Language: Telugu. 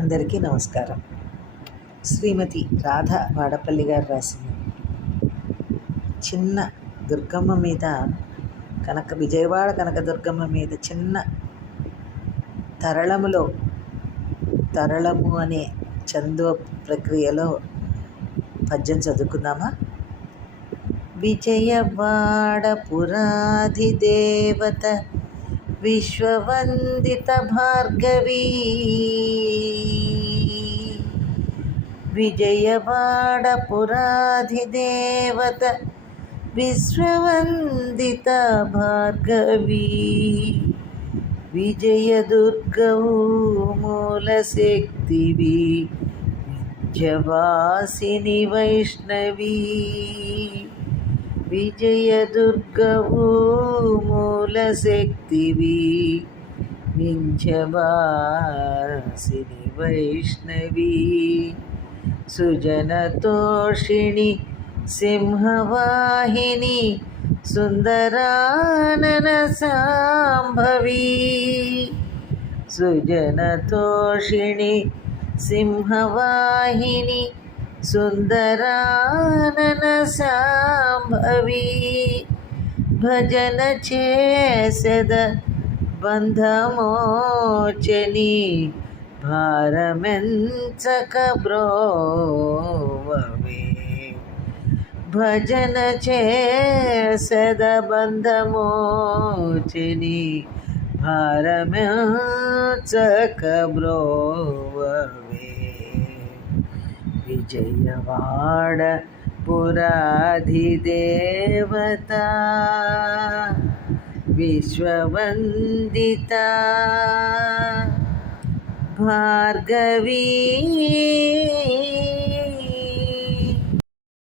అందరికీ నమస్కారం. శ్రీమతి రాధ వాడపల్లి గారు రాసిన చిన్న దుర్గమ్మ మీద విజయవాడ కనకదుర్గమ్మ మీద చిన్న తరళము అనే చందో ప్రక్రియలో పద్యం చదువుకుందామా? విజయవాడ పురాధిదేవత విశ్వవందిత భార్గవీ, విజయవాడ పురాధిదేవత విశ్వవందిత భార్గవీ, విజయదుర్గవు మూలశక్తివి విద్యవాసిని వైష్ణవీ, విజయదుర్గవు మూలశక్తివి వింధ్యవాసిని వైష్ణవీ, సుజనతోషిణి సింహవాహిని సుందరానన సాంభవీ, సుజనతోషిణి సింహవాహిని సుందరానన సాంభవీ, భజన చేసెద బంధమోచని భారమెంచక బ్రోవవే, భజన చేసెద బంధమోచని భారమెంచక బ్రోవవే, విజయవాడ పురాధిదేవత విశ్వవందిత భార్గవీ.